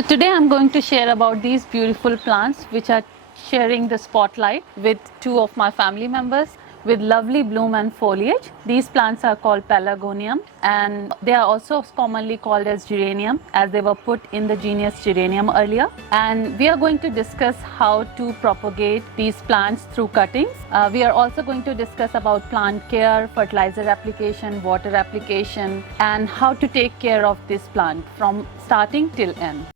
So today I'm going to share about these beautiful plants which are sharing the spotlight with two of my family members with lovely bloom and foliage. These plants are called pelargonium and they are also commonly called as geranium as they were put in the genus geranium earlier. And we are going to discuss how to propagate these plants through cuttings. We are also going to discuss about plant care, fertilizer application, water application, and how to take care of this plant from starting till end.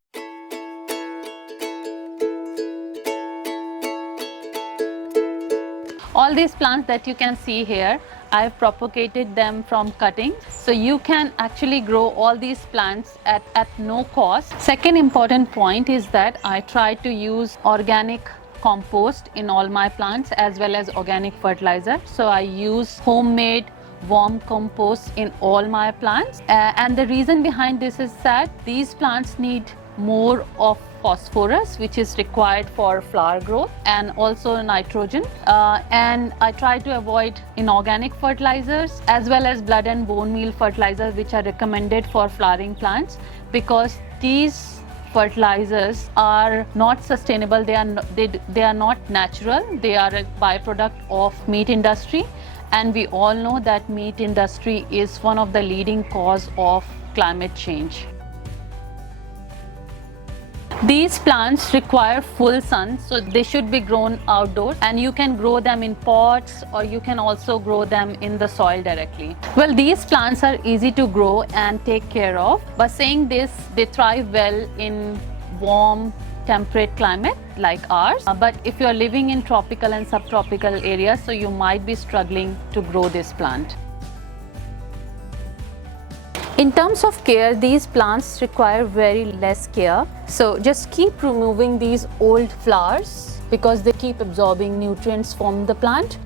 All these plants that you can see here, I've propagated them from cuttings. So you can actually grow all these plants at no cost. Second important point is that I try to use organic compost in all my plants as well as organic fertilizer. So I use homemade warm compost in all my plants. And the reason behind this is that these plants need more of phosphorus, which is required for flower growth, and also nitrogen. And I try to avoid inorganic fertilizers as well as blood and bone meal fertilizers, which are recommended for flowering plants, because these fertilizers are not sustainable. They are not natural. They are a byproduct of meat industry, and we all know that meat industry is one of the leading cause of climate change. These plants require full sun, so they should be grown outdoors, and you can grow them in pots or you can also grow them in the soil directly. Well, these plants are easy to grow and take care of. But saying this, they thrive well in warm, temperate climate like ours. But if you are living in tropical and subtropical areas, so you might be struggling to grow this plant. In terms of care, these plants require very less care. So just keep removing these old flowers because they keep absorbing nutrients from the plant.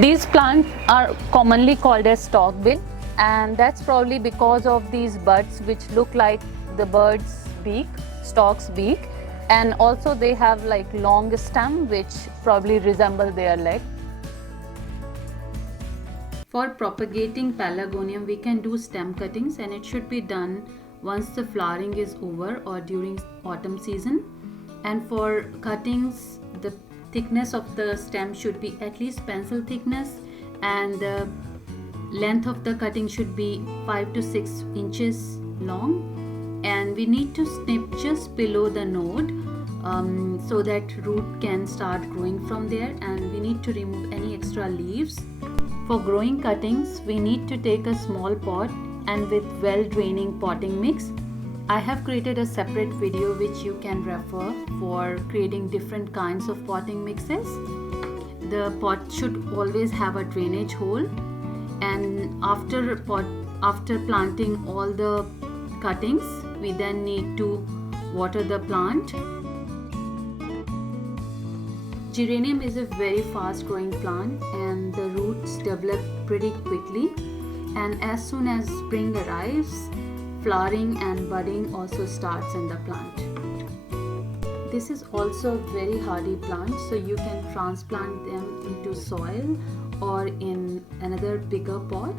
These plants are commonly called as stalk-bill, and that's probably because of these buds which look like the bird's beak, stork's beak, and also they have like long stem which probably resemble their leg. For propagating pelargonium, we can do stem cuttings, and it should be done once the flowering is over or during autumn season. And for cuttings, the thickness of the stem should be at least pencil thickness, and the length of the cutting should be 5 to 6 inches long. And we need to snip just below the node so that root can start growing from there, and we need to remove any extra leaves. For growing cuttings, we need to take a small pot and with well-draining potting mix. I have created a separate video which you can refer for creating different kinds of potting mixes. The pot should always have a drainage hole, and after planting all the cuttings, we then need to water the plant. Geranium is a very fast growing plant and the roots develop pretty quickly, and as soon as spring arrives, flowering and budding also starts in the plant. This is also a very hardy plant, so you can transplant them into soil or in another bigger pot.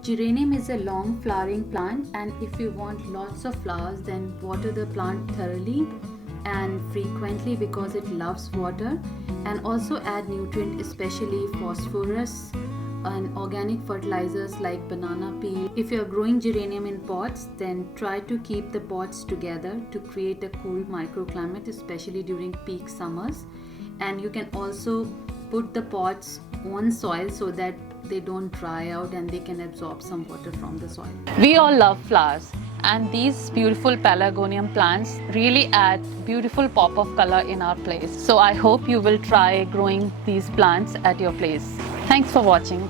Geranium is a long flowering plant, and if you want lots of flowers, then water the plant thoroughly and frequently because it loves water, and also add nutrient, especially phosphorus and organic fertilizers like banana peel. If you are growing geranium in pots, then try to keep the pots together to create a cool microclimate, especially during peak summers. And you can also put the pots on soil so that they don't dry out and they can absorb some water from the soil. We all love flowers, and these beautiful pelargonium plants really add beautiful pop of color in our place. So I hope you will try growing these plants at your place. Thanks for watching.